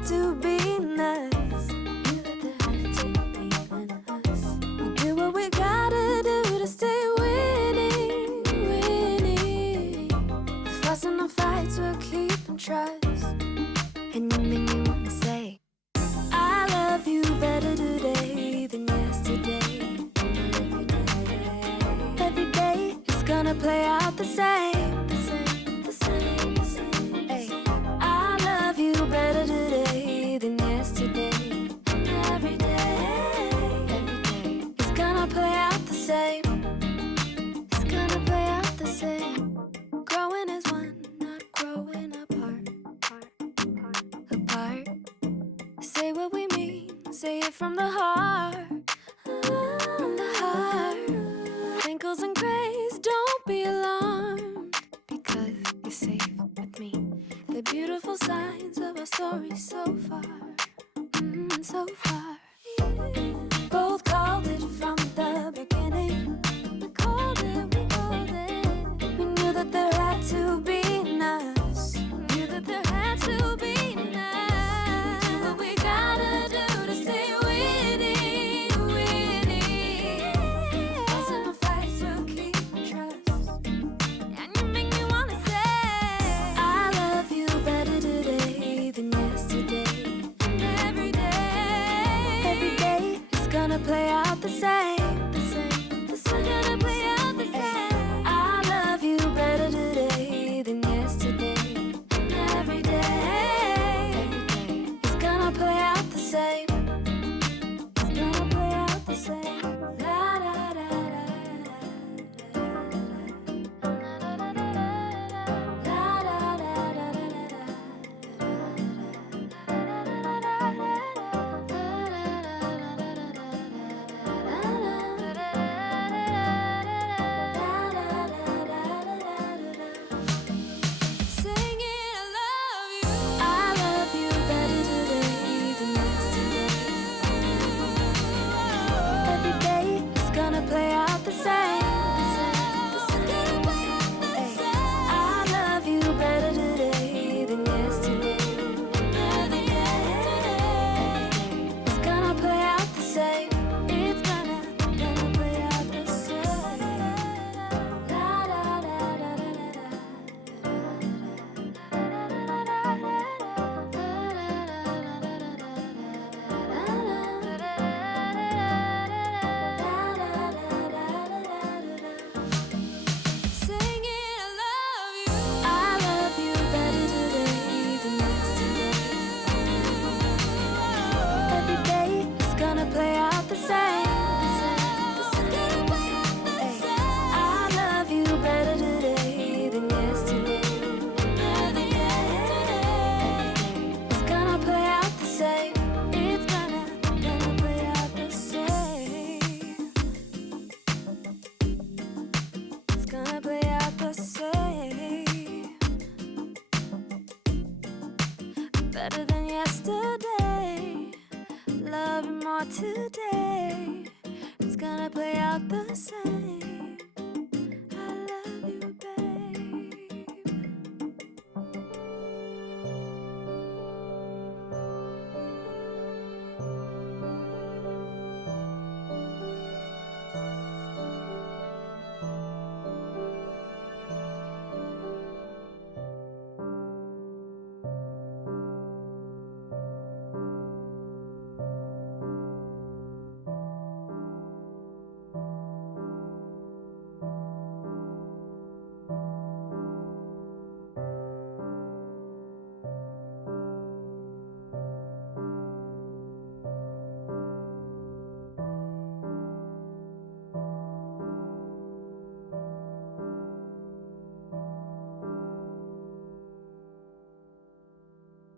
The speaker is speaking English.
had to be us. Knew that there had to be us. We do what we gotta do to stay winning, winning. The fuss and the fights we'll keep and trust. And you make me wanna say, I love you better today than yesterday. Every day is gonna play out the same, the same, the same, the same. Hey, I love you better today than yesterday. Every day is gonna play out the same. It's gonna play out the same. Growing as one, not growing apart. Apart. Say what we mean, say it from the heart. From the heart. Wrinkles and grays, don't be alarmed, because you're safe with me. The beautiful signs of our story so far, so far. Both called it from the beginning. We called it, we called it. We knew that there had to be us. Knew that there had to be us. Do what we gotta do to stay winning, winning. Fuss and the fights we'll keep and trust. And you make me wanna say, I love you better today than yesterday. And every day is gonna play out the same, the same, the same. Gonna play out the same. I love you better today than yesterday. And every day is gonna play out the same. It's gonna play out the same. La da da da da da da da da Singing I love you. I love you better today than yesterday. Every day is gonna play out the same. I love you better today than yesterday. Every day is gonna play out the same. It's gonna play out the same. La da da da da da. Singing I love you. I love you better today than yesterday. Every day is gonna play out the same. I love you better today than yesterday. Every day is gonna play out the same. It's gonna play out the same. It's gonna play out the same. Better than yesterday. Love you more today. It's gonna play out the same.